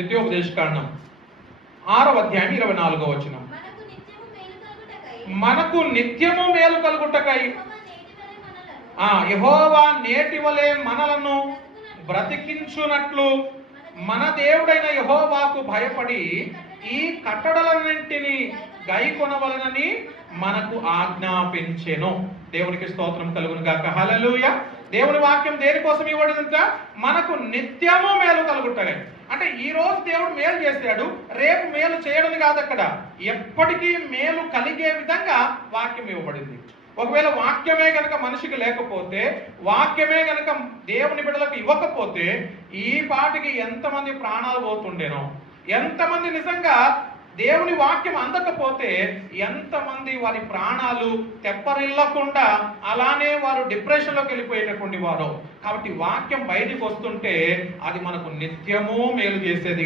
ద్వితీయోపదేశకాండం 6వ అధ్యాయం 24వ వచనం. మనకు నిత్యము మేలు కలుగుటకై యెహోవా నేటి వలె మనలను బ్రతికించునట్లు మన దేవుడైన యెహోవాకు భయపడి ఈ కట్టడలన్నింటినీ గైకొనవలెనని మనకు ఆజ్ఞాపించెను. దేవునికి స్తోత్రం కలుగును గాక. హల్లెలూయా. దేవుని వాక్యం దేనికోసం ఇవ్వబడిందంట? మనకు నిత్యము మేలు కలుగుటకై. అంటే ఈ రోజు దేవుడు మేలు చేశాడు, రేపు మేలు చేయడం కాదు, అక్కడ ఎప్పటికీ మేలు కలిగే విధంగా వాక్యం ఇవ్వబడింది. ఒకవేళ వాక్యమే గనక మనిషికి లేకపోతే, వాక్యమే గనక దేవుని బిడ్డలకు ఇవ్వకపోతే ఈ పాటికి ఎంతమంది ప్రాణాలు పోతుండేనో, ఎంతమంది నిజంగా దేవుని వాక్యం అందకపోతే ఎంతమంది వారి ప్రాణాలు తెప్పరిల్లకుండా అలానే వారు డిప్రెషన్లోకి వెళ్ళిపోయేటటువంటి వారు. కాబట్టి వాక్యం బయటికి వస్తుంటే అది మనకు నిత్యము మేలు చేసేది.